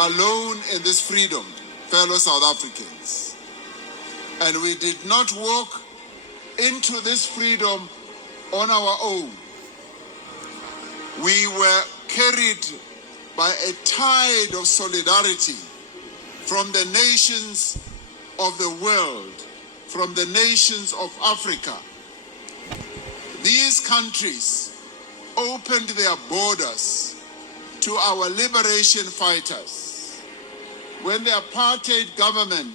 alone in this freedom, fellow South Africans. And we did not walk into this freedom on our own. We were carried by a tide of solidarity from the nations of the world, from the nations of Africa. These countries opened their borders to our liberation fighters. When the apartheid government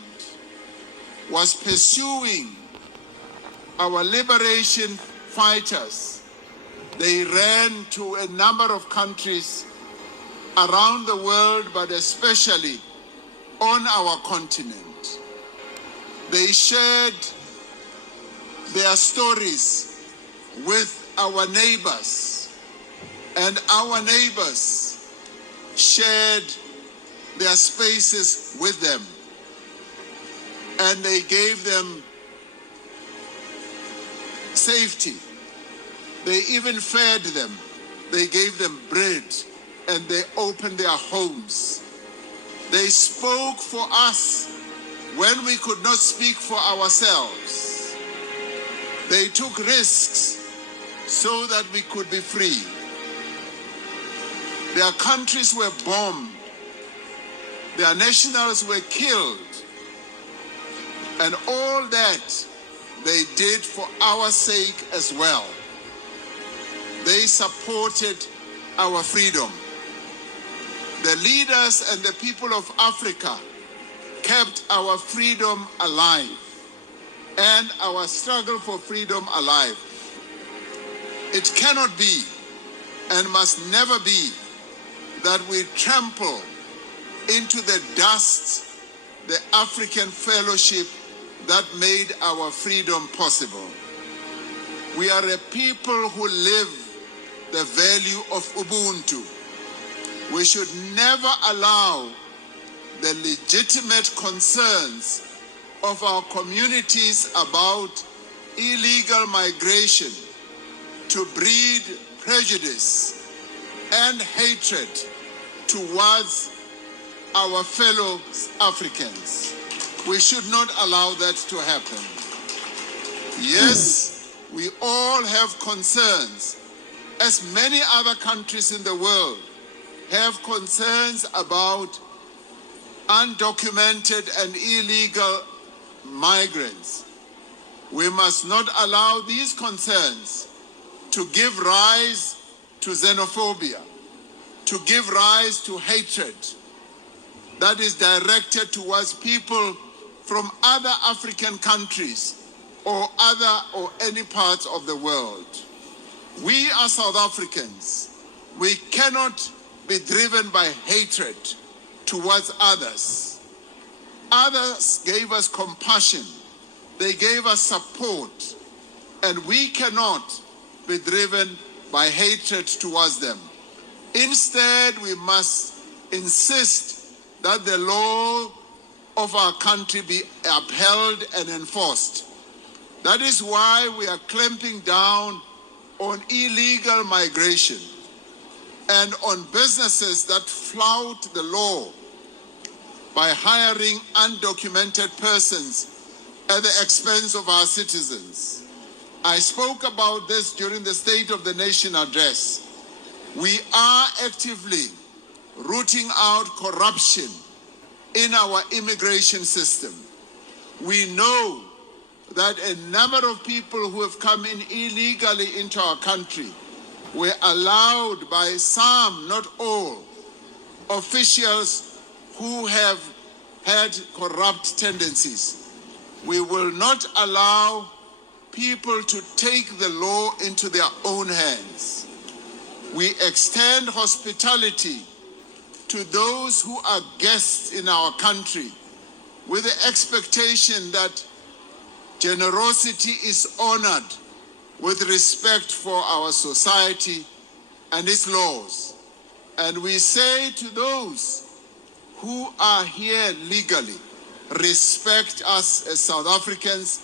was pursuing our liberation fighters, they ran to a number of countries around the world, but especially on our continent. They shared their stories with our neighbors, and our neighbors shared their spaces with them, and they gave them safety. They even fed them. They gave them bread, and they opened their homes. They spoke for us when we could not speak for ourselves. They took risks so that we could be free. Their countries were bombed. Their nationals were killed. And all that they did for our sake as well. They supported our freedom. The leaders and the people of Africa kept our freedom alive and our struggle for freedom alive. It cannot be and must never be that we trample into the dust the African fellowship that made our freedom possible. We are a people who live the value of Ubuntu. We should never allow the legitimate concerns of our communities about illegal migration to breed prejudice and hatred towards our fellow Africans. We should not allow that to happen. Yes, we all have concerns, as many other countries in the world have concerns about undocumented and illegal migrants. We must not allow these concerns to give rise to xenophobia, to give rise to hatred that is directed towards people from other African countries or any parts of the world. We are South Africans. We cannot be driven by hatred towards others. Others gave us compassion. They gave us support. And we cannot be driven by hatred towards them. Instead, we must insist that the law of our country be upheld and enforced. That is why we are clamping down on illegal migration and on businesses that flout the law by hiring undocumented persons at the expense of our citizens. I spoke about this during the State of the Nation address. We are actively rooting out corruption in our immigration system. We know that a number of people who have come in illegally into our country were allowed by some, not all, officials who have had corrupt tendencies. We will not allow people to take the law into their own hands. We extend hospitality to those who are guests in our country with the expectation that generosity is honored with respect for our society and its laws. And we say to those who are here legally, respect us as South Africans,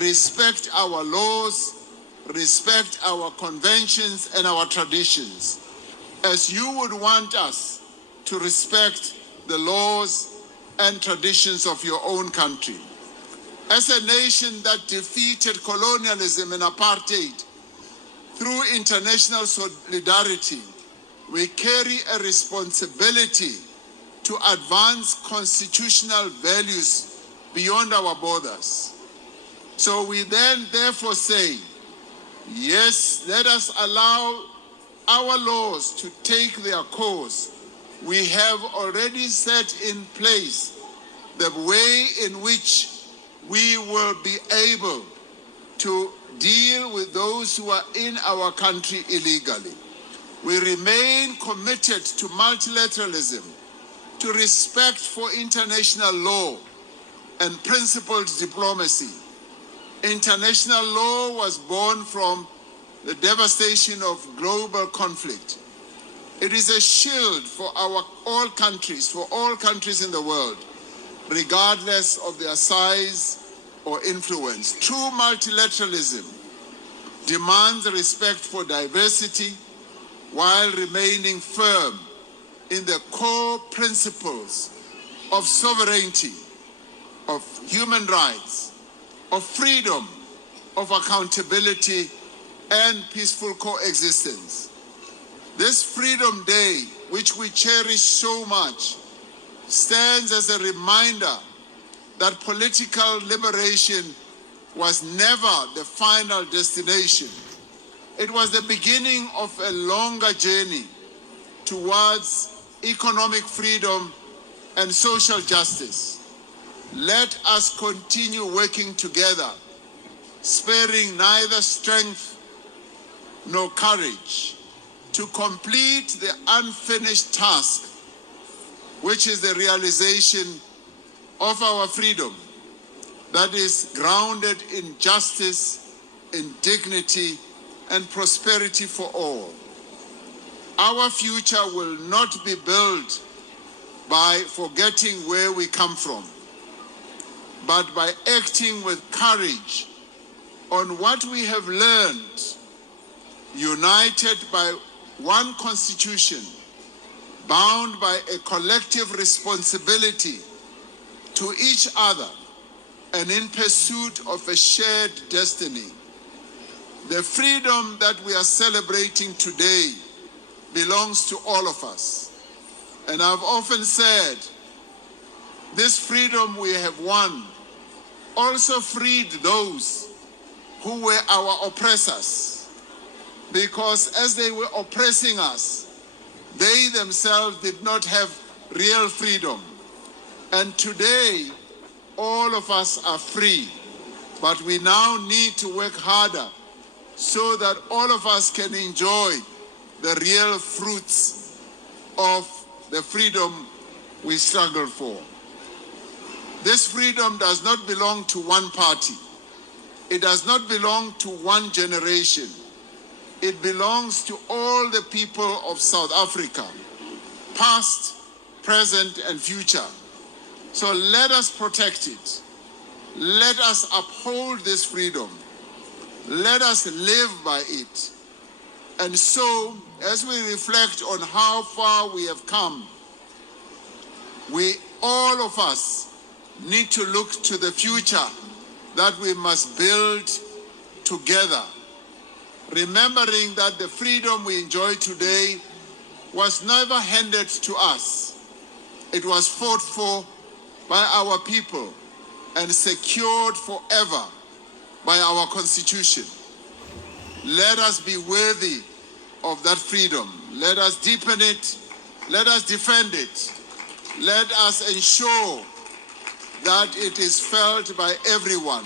respect our laws, respect our conventions and our traditions, as you would want us to respect the laws and traditions of your own country. As a nation that defeated colonialism and apartheid through international solidarity, we carry a responsibility to advance constitutional values beyond our borders. So we then therefore say, yes, let us allow our laws to take their course. We have already set in place the way in which we will be able to deal with those who are in our country illegally. We remain committed to multilateralism, to respect for international law and principled diplomacy. International law was born from the devastation of global conflict. It is a shield for all countries in the world, regardless of their size or influence. True multilateralism demands respect for diversity while remaining firm in the core principles of sovereignty, of human rights, of freedom, of accountability, and peaceful coexistence. This Freedom Day, which we cherish so much, stands as a reminder that political liberation was never the final destination. It was the beginning of a longer journey towards economic freedom and social justice. Let us continue working together, sparing neither strength nor courage, to complete the unfinished task, which is the realization of our freedom that is grounded in justice, in dignity, and prosperity for all. Our future will not be built by forgetting where we come from, but by acting with courage on what we have learned, united by one constitution, bound by a collective responsibility to each other, and in pursuit of a shared destiny. The freedom that we are celebrating today belongs to all of us. And I've often said, this freedom we have won also freed those who were our oppressors, because as they were oppressing us, they themselves did not have real freedom. And today, all of us are free, but we now need to work harder so that all of us can enjoy the real fruits of the freedom we struggle for. This freedom does not belong to one party. It does not belong to one generation. It belongs to all the people of South Africa, past, present, and future. So let us protect it. Let us uphold this freedom. Let us live by it. And so, as we reflect on how far we have come, all of us need to look to the future that we must build together, remembering that the freedom we enjoy today was never handed to us. It was fought for by our people and secured forever by our Constitution. Let us be worthy of that freedom. Let us deepen it. Let us defend it. Let us ensure that it is felt by everyone.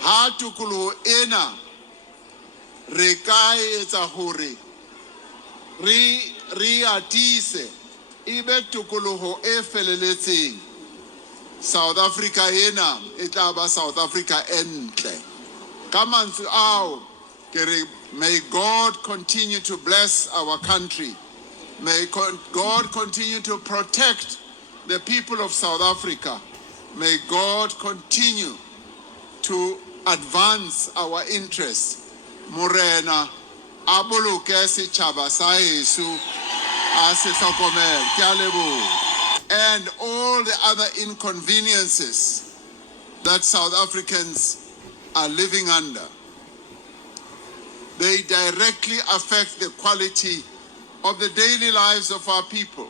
Ha tukuluho ena re ka etsa hore re atise ibe tukuluho e feleletseng. South Africa ena e tla ba South Africa entle. Ka mantswe ao ke re, may God continue to bless our country. May God continue to protect the people of South Africa. May God continue to advance our interests. Morena, aboloke setjhaba sa heso a se hlokomele. Ke a leboha. And all the other inconveniences that South Africans are living under. They directly affect the quality of the daily lives of our people.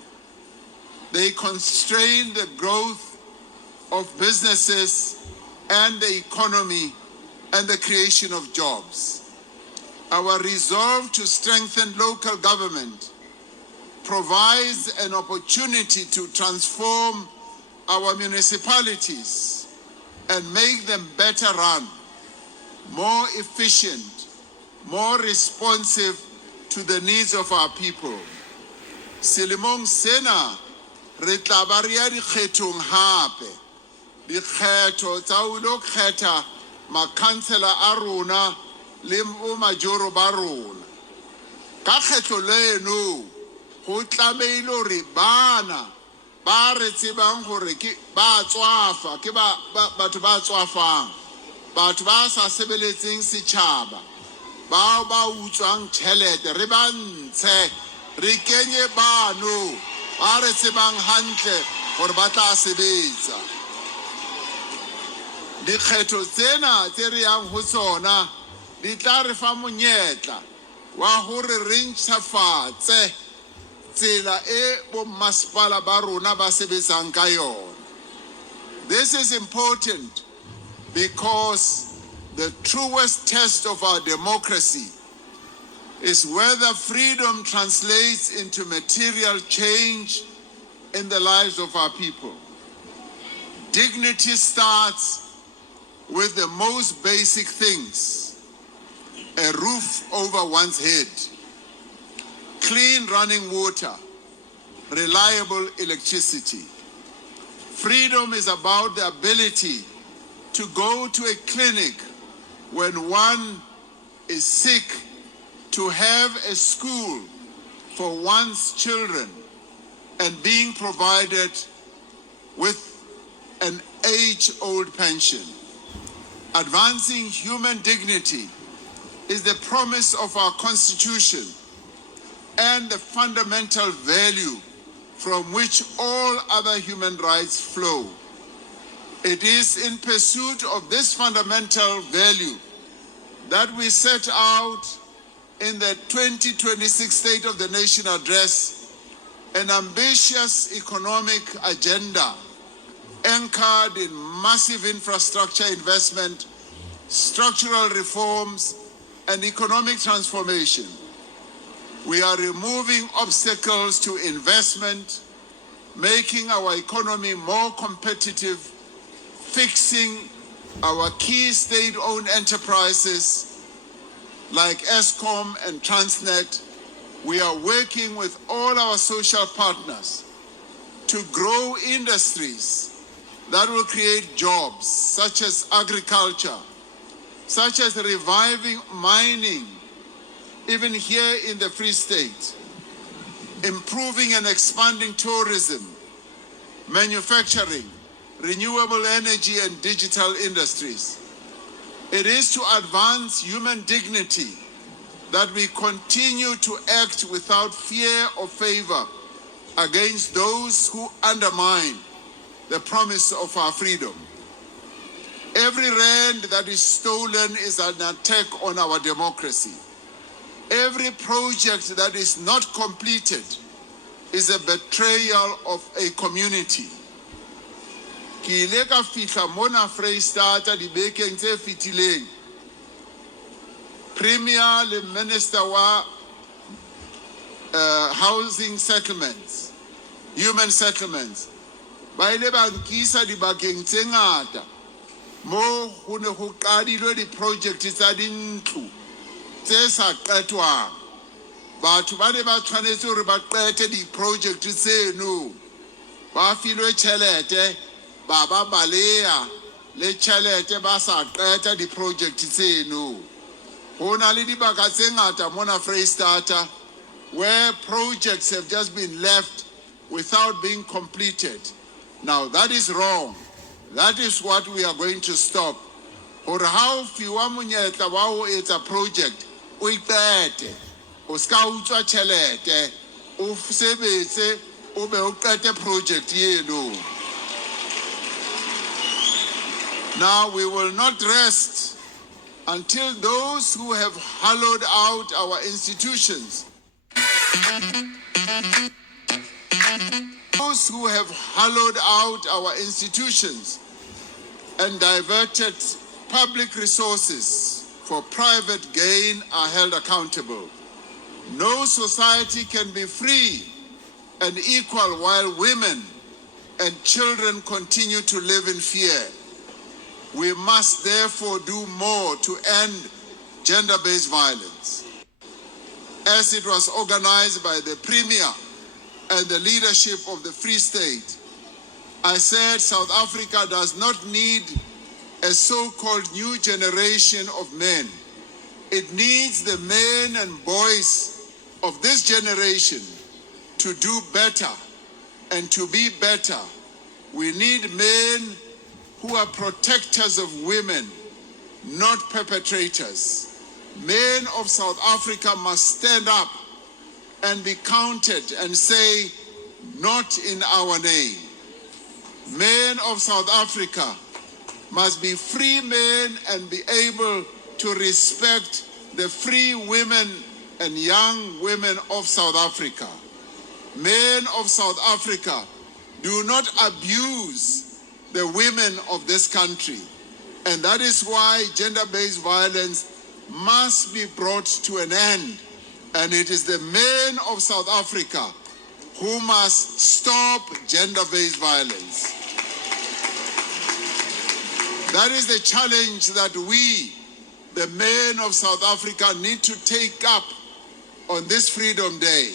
They constrain the growth of businesses and the economy and the creation of jobs. Our resolve to strengthen local government provides an opportunity to transform our municipalities and make them better run, more efficient, more responsive to the needs of our people. Selemong sena re tla ba re ya dikgethong hape. Dikgetho tsa ho lo kgetha makhansela a rona le majoro ba rona. Ka kgetho leno go tlameile hore bana ba re tsebang hore ke ba tswafa, ke batho ba tswafang, batho ba sa sebeletseng setjhaba, bao ba utswang tjhelete, re ba ntshe, re kenye bano ba re tsebang hantle hore ba tla sebetsa. Dikgetho tsena tse re yang ho tsona di tla re fa monyetla wa hore re ntjhafatse tsela e bommasepala ba rona ba sebetsang ka yona. This is important because the truest test of our democracy is whether freedom translates into material change in the lives of our people. Dignity starts with the most basic things: a roof over one's head, clean running water, reliable electricity. Freedom is about the ability to go to a clinic when one is sick, to have a school for one's children, and being provided with an age-old pension. Advancing human dignity is the promise of our Constitution and the fundamental value from which all other human rights flow. It is in pursuit of this fundamental value that we set out in the 2026 State of the Nation Address an ambitious economic agenda anchored in massive infrastructure investment, structural reforms, and economic transformation. We are removing obstacles to investment, making our economy more competitive, fixing our key state-owned enterprises like Eskom and Transnet. We are working with all our social partners to grow industries that will create jobs, such as agriculture, such as reviving mining, even here in the Free State, improving and expanding tourism, manufacturing, renewable energy and digital industries. It is to advance human dignity that we continue to act without fear or favor against those who undermine the promise of our freedom. Every rand that is stolen is an attack on our democracy. Every project that is not completed is a betrayal of a community. Ki ile ka fihla mona Freistata dibekeng tse fetileng. Premier le Minister wa Housing Settlements, Human Settlements, ba ile ba nkisa dibakeng tse ngata mo ho ne ho qadilwe di-project tsa dintlo tse sa qetwang. Batho ba ne ba tshwanetse hore ba qete di-project tseno, ba filwe tjhelete, ba ba baleya le tjhelete ba sa qeta di-project tseno. Ho na le dibaka tse ngata mona Freistata where projects have just been left without being completed. Now that is wrong. That is what we are going to stop. Or how fiwa monyetla wa ho etsa project o iqete, o ska utswa tjhelete, usebetse o be o qete project eno. Now we will not rest until those who have hollowed out our institutions, and diverted public resources for private gain are held accountable. No society can be free and equal while women and children continue to live in fear. We must therefore do more to end gender-based violence. As it was organized by the Premier and the leadership of the Free State, I said South Africa does not need a so-called new generation of men. It needs the men and boys of this generation to do better and to be better. We need men who are protectors of women, not perpetrators. Men of South Africa must stand up and be counted and say, not in our name. Men of South Africa must be free men and be able to respect the free women and young women of South Africa. Men of South Africa, do not abuse the women of this country. And that is why gender-based violence must be brought to an end. And it is the men of South Africa who must stop gender-based violence. That is the challenge that we, the men of South Africa, need to take up on this Freedom Day.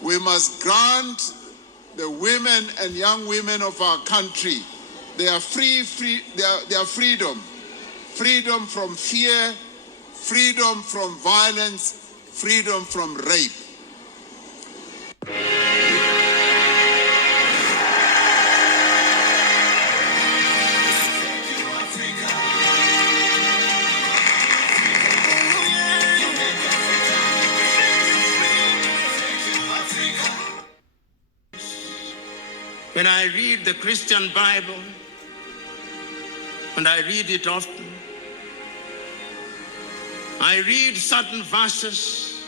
We must grant the women and young women of our country their freedom. Freedom from fear, freedom from violence, freedom from rape. When I read the Christian Bible, and I read it often, I read certain verses,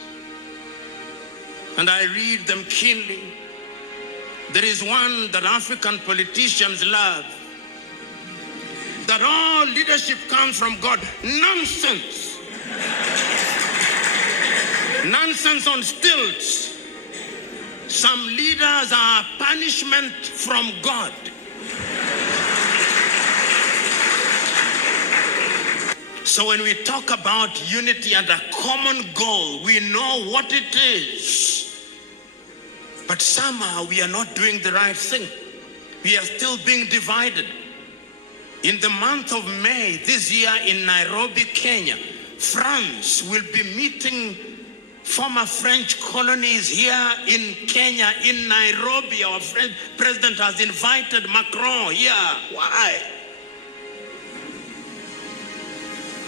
and I read them keenly. There is one that African politicians love, that all leadership comes from God. Nonsense. Nonsense on stilts. Some leaders are punishment from God. So when we talk about unity and a common goal, we know what it is. But somehow we are not doing the right thing. We are still being divided. In the month of May this year in Nairobi, Kenya, France will be meeting former French colonies here in Kenya, in Nairobi. Our French president has invited Macron here. Why?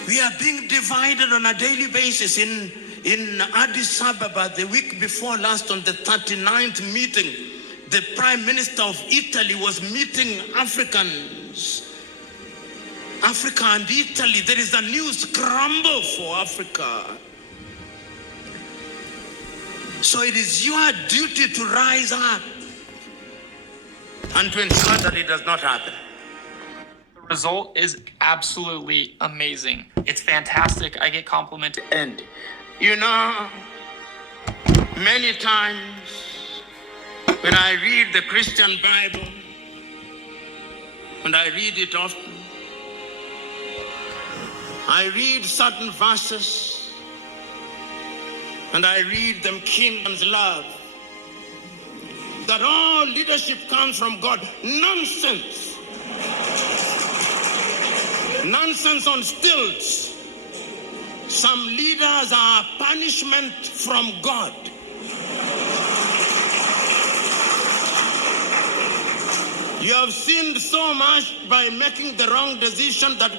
We are being divided on a daily basis. In Addis Ababa, the week before last, on the 39th meeting, the Prime Minister of Italy was meeting Africans. Africa and Italy, there is a new scramble for Africa. So it is your duty to rise up and to ensure that it does not happen. The result is absolutely amazing. It's fantastic. I get complimented. And, you know, many times when I read the Christian Bible, and I read it often, I read certain verses, and I read them kingdom's love, that all leadership comes from God. Nonsense. Nonsense on stilts. Some leaders are punishment from God. You have sinned so much by making the wrong decision that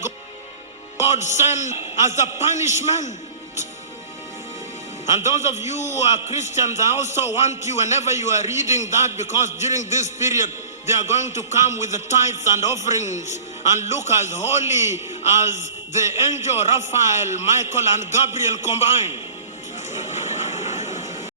God sent as a punishment. And those of you who are Christians, I also want you, whenever you are reading that, because during this period, they are going to come with the tithes and offerings and look as holy as the angel Raphael, Michael, and Gabriel combined.